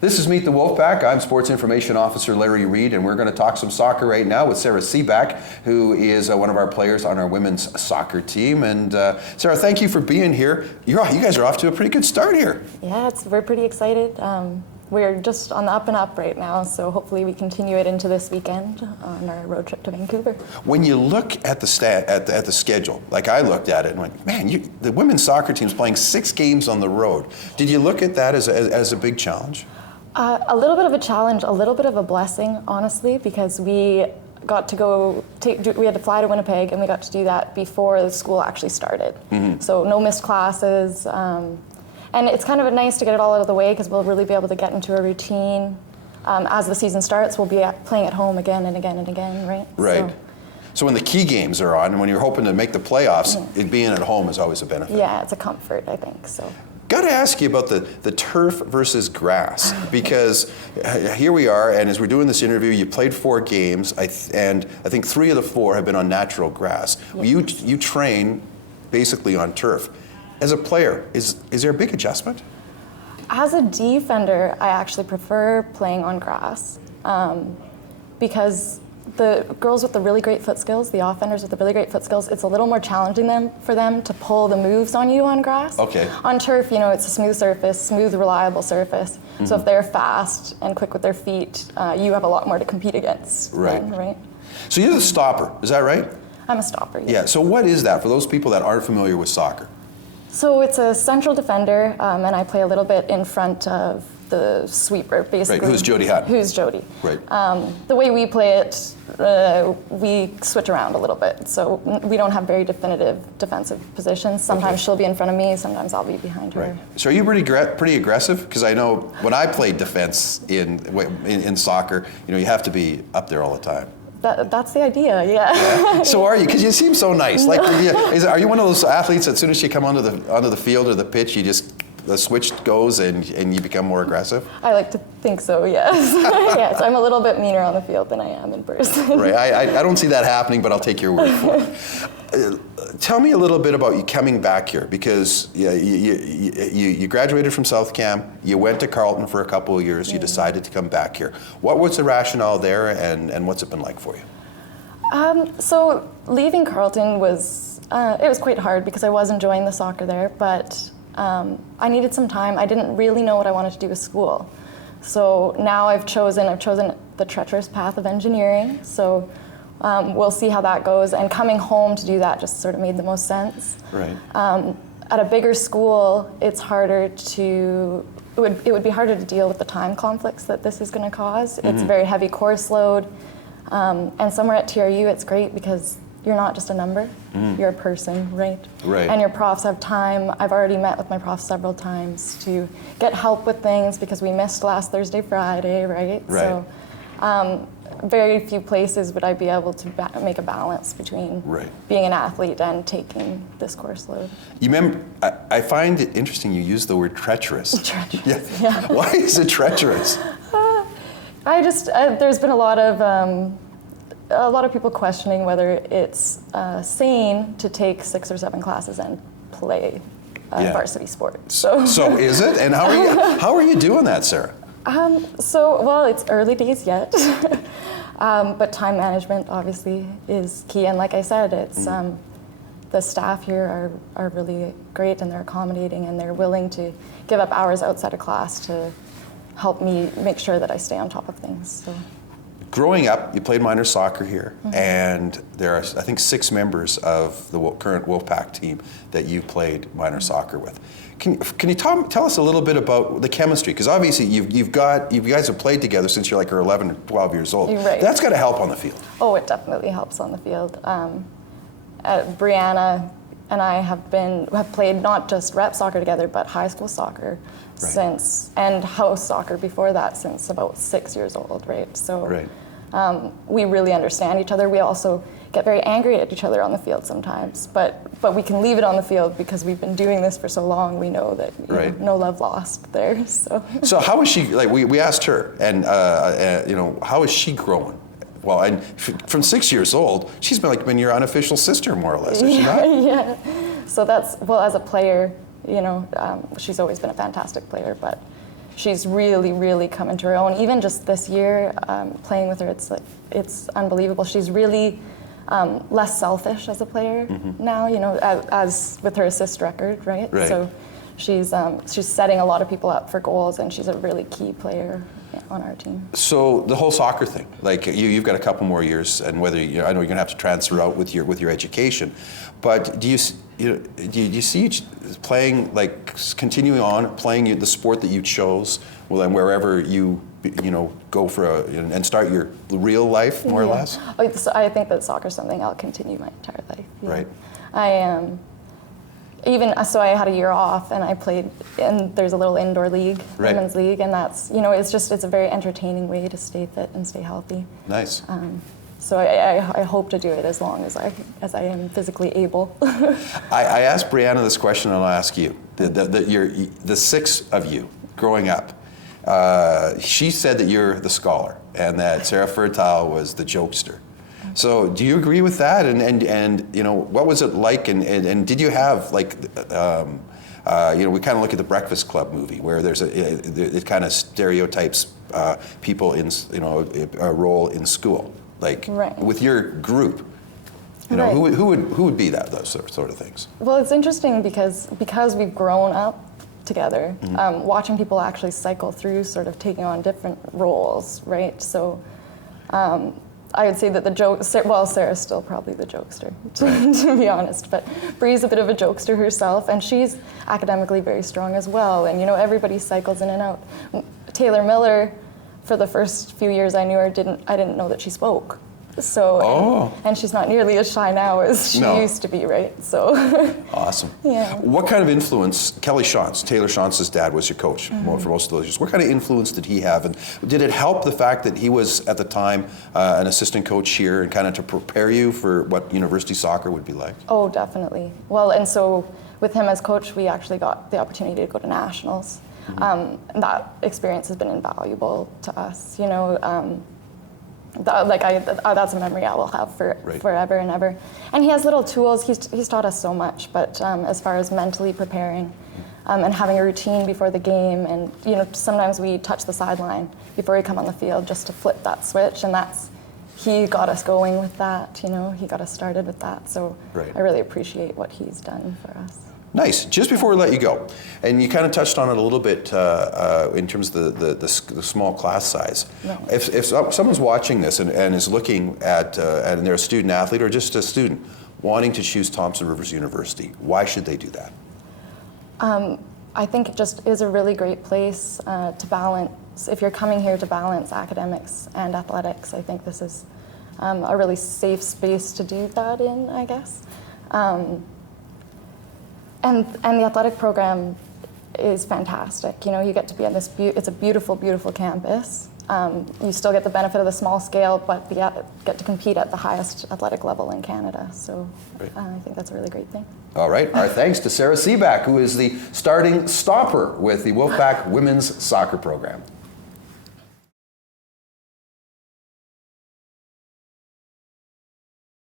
This is Meet the Wolfpack. I'm Sports Information Officer Larry Reed, and we're going to talk some soccer right now with Sarah Seebach, who is one of our players on our women's soccer team. And Sarah, thank you for being here. You guys are off to a pretty good start here. Yeah, we're pretty excited. We're just on the up and up right now, so hopefully we continue it into this weekend on our road trip to Vancouver. When you look at the schedule, like I looked at it and went, man, the women's soccer team's playing 6 games on the road. Did you look at that as a big challenge? A little bit of a challenge, a little bit of a blessing, honestly, because we got to we had to fly to Winnipeg, and we got to do that before the school actually started. Mm-hmm. So no missed classes. And it's kind of nice to get it all out of the way because we'll really be able to get into a routine. As the season starts, we'll be playing at home again and again and again, right? Right. So when the key games are on, and when you're hoping to make the playoffs, it being at home is always a benefit. Yeah, it's a comfort, I think, so. Got to ask you about the turf versus grass, because here we are, and as we're doing this interview, you played 4 games, and I think 3 of the 4 have been on natural grass. Yes. You train basically on turf. As a player, is there a big adjustment? As a defender, I actually prefer playing on grass because the girls with the really great foot skills, the offenders with the really great foot skills, it's a little more challenging for them to pull the moves on you on grass. Okay. On turf, it's a smooth surface, smooth, reliable surface. Mm-hmm. So if they're fast and quick with their feet, you have a lot more to compete against. Right. Them, right. So you're the stopper, is that right? I'm a stopper. Yeah. So what is that for those people that aren't familiar with soccer? So it's a central defender, and I play a little bit in front of the sweeper, basically. Right, who's Jody Hutton? Who's Jody. Right. The way we play it, we switch around a little bit. So we don't have very definitive defensive positions. Sometimes she'll be in front of me, sometimes I'll be behind her. Right. So are you pretty aggressive? Because I know when I played defense in soccer, you have to be up there all the time. That's the idea, yeah. So are you? Because you seem so nice. Like, are you one of those athletes that as soon as you come onto the field or the pitch, the switch goes and you become more aggressive? I like to think so, yes. Yes, I'm a little bit meaner on the field than I am in person. Right. I don't see that happening, but I'll take your word for it. Tell me a little bit about you coming back here, because you graduated from South Cam, you went to Carleton for a couple of years, you decided to come back here. What was the rationale there, and what's it been like for you? So leaving Carleton was quite hard because I was enjoying the soccer there, but I needed some time. I didn't really know what I wanted to do with school. So now I've chosen the treacherous path of engineering. So we'll see how that goes. And coming home to do that just sort of made the most sense. Right. At a bigger school, it would be harder to deal with the time conflicts that this is going to cause. Mm-hmm. It's a very heavy course load. And somewhere at TRU, it's great because you're not just a number, you're a person, right? Right. And your profs have time. I've already met with my profs several times to get help with things because we missed last Thursday, Friday, right? Right. So very few places would I be able to make a balance between being an athlete and taking this course load. You remember, I find it interesting you use the word treacherous. Treacherous, yeah. Why is it treacherous? There's been a lot of people questioning whether it's sane to take 6 or 7 classes and play varsity sport. So is it? And how are you doing that, Sarah? Well, it's early days yet, but time management obviously is key. And like I said, it's the staff here are really great, and they're accommodating, and they're willing to give up hours outside of class to help me make sure that I stay on top of things. So. Growing up, you played minor soccer here, and there are, I think, 6 members of the current Wolfpack team that you played minor soccer with. Can you tell us a little bit about the chemistry? Because obviously you guys have played together since you're like 11 or 12 years old. Right. That's got to help on the field. Oh, it definitely helps on the field. Brianna and I have played not just rep soccer together, but high school soccer and house soccer before that since about 6 years old, right? So we really understand each other. We also get very angry at each other on the field sometimes, but we can leave it on the field because we've been doing this for so long. We know that no love lost there. So how is she? Like we asked her, and how is she growing? Well, and from 6 years old, she's been your unofficial sister, more or less, is she not? Yeah. So as a player, she's always been a fantastic player, but she's really, really come into her own. Even just this year, playing with her, it's unbelievable. She's really less selfish as a player now, you know, as with her assist record, right? So she's setting a lot of people up for goals, and she's a really key player on our team. So the whole soccer thing, like you've got a couple more years, and whether I know you're going to have to transfer out with your education, but do you see you playing, like continuing on playing the sport that you chose, well, and wherever you go for and start your real life more or less? I think that soccer's something I'll continue my entire life. Right. I am. So I had a year off, and I played, and there's a little indoor league, women's league, and that's, it's a very entertaining way to stay fit and stay healthy. Nice. So I hope to do it as long as I am physically able. I asked Brianna this question, and I'll ask you. The six of you growing up, she said that you're the scholar, and that Sarah Fertile was the jokester. So do you agree with that? And what was it like? And did you have like, we kind of look at the Breakfast Club movie where it kind of stereotypes people in a role in school, like with your group. Who would be those sort of things? Well, it's interesting because we've grown up together, watching people actually cycle through, sort of taking on different roles, right? So. I would say that Sarah's still probably the jokester, to be honest, but Bree's a bit of a jokester herself, and she's academically very strong as well, and everybody cycles in and out. Taylor Miller, for the first few years I knew her, I didn't know that she spoke. So, and she's not nearly as shy now as she used to be, right? So. Awesome. Yeah. What kind of influence, Kelly Shantz, Taylor Shantz's dad was your coach for most of those years. What kind of influence did he have? And did it help the fact that he was, at the time, an assistant coach here and kind of to prepare you for what university soccer would be like? Oh, definitely. Well, and so with him as coach, we actually got the opportunity to go to nationals. And that experience has been invaluable to us, that's a memory I will have for forever and ever. And he has little tools. He's taught us so much. But as far as mentally preparing and having a routine before the game, and sometimes we touch the sideline before we come on the field just to flip that switch, and he got us going with that. He got us started with that. So I really appreciate what he's done for us. Nice. Just before we let you go, and you kind of touched on it a little bit in terms of the small class size. No. If someone's watching this and is looking at, and they're a student athlete or just a student wanting to choose Thompson Rivers University, why should they do that? I think it just is a really great place to balance. If you're coming here to balance academics and athletics, I think this is a really safe space to do that in, I guess. And the athletic program is fantastic. You get to be on this, it's a beautiful, beautiful campus. You still get the benefit of the small scale, but get to compete at the highest athletic level in Canada. So I think that's a really great thing. All right. Our thanks to Sarah Seebach, who is the starting stopper with the WolfPack women's soccer program.